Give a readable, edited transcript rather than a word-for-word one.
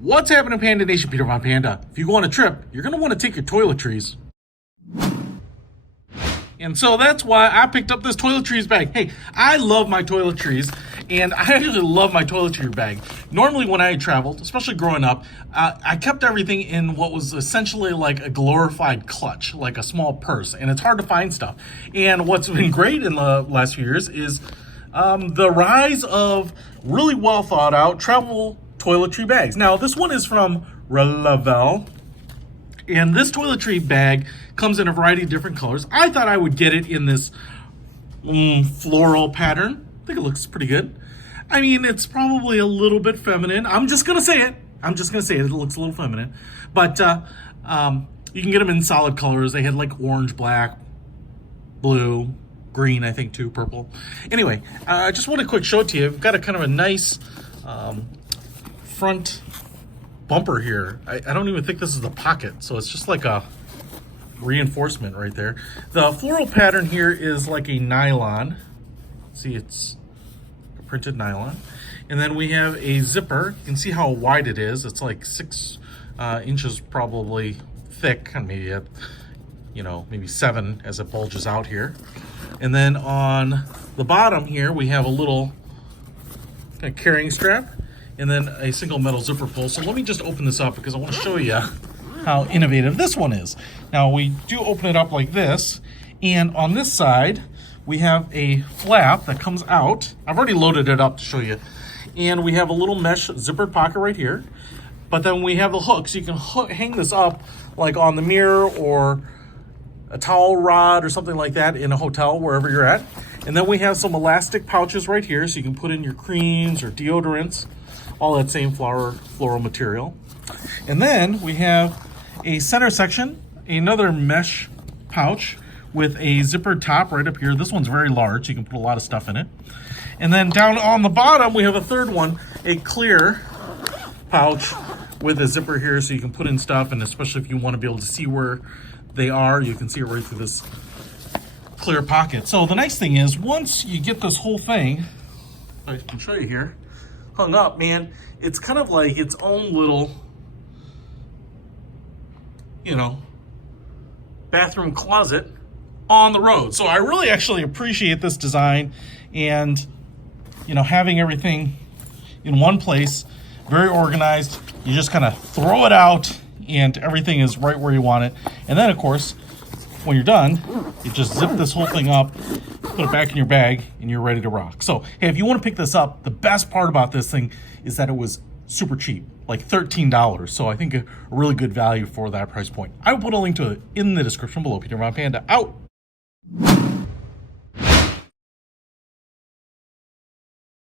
What's happening, Panda Nation? Peter Von Panda. If you go on a trip, you're going to want to take your toiletries. And so that's why I picked up this toiletries bag. Hey, I love my toiletries, and I actually love my toiletry bag. Normally when I traveled, especially growing up, I kept everything in what was essentially like a glorified clutch, like a small purse, and it's hard to find stuff. And what's been great in the last few years is the rise of really well thought out travel toiletry bags. Now, this one is from Relavel. And this toiletry bag comes in a variety of different colors. I thought I would get it in this floral pattern. I think it looks pretty good. I mean, it's probably a little bit feminine. I'm just going to say it. It looks a little feminine. But you can get them in solid colors. They had like orange, black, blue, green, I think too, purple. Anyway, I just want to quick show it to you. I've got a kind of a nice front bumper here. I don't even think this is the pocket, so it's just like a reinforcement right there. The floral pattern here is like a nylon. See, it's a printed nylon. And then we have a zipper. You can see how wide it is. It's like 6 inches probably thick, and maybe maybe 7 as it bulges out here. And then on the bottom here we have a little kind of carrying strap, and then a single metal zipper pull. So let me just open this up because I want to show you how innovative this one is. Now we do open it up like this, and on this side we have a flap that comes out. I've already loaded it up to show you. And we have a little mesh zippered pocket right here. But then we have the hook, so you can hang this up like on the mirror or a towel rod or something like that in a hotel, wherever you're at. And then we have some elastic pouches right here, so you can put in your creams or deodorants, all that same floral material. And then we have a center section, another mesh pouch with a zippered top right up here. This one's very large, so you can put a lot of stuff in it. And then down on the bottom, we have a third one, a clear pouch with a zipper here, so you can put in stuff, and especially if you want to be able to see where they are, you can see it right through this clear pocket. So the nice thing is, once you get this whole thing, I can show you here, hung up, man, it's kind of like its own little, bathroom closet on the road. So I really actually appreciate this design, and having everything in one place, very organized. You just kind of throw it out and everything is right where you want it. And then of course, when you're done, you just zip this whole thing up, put it back in your bag, and you're ready to rock. So hey, if you want to pick this up, the best part about this thing is that it was super cheap, like $13. So I think a really good value for that price point. I will put a link to it in the description below. Peter Von Panda out.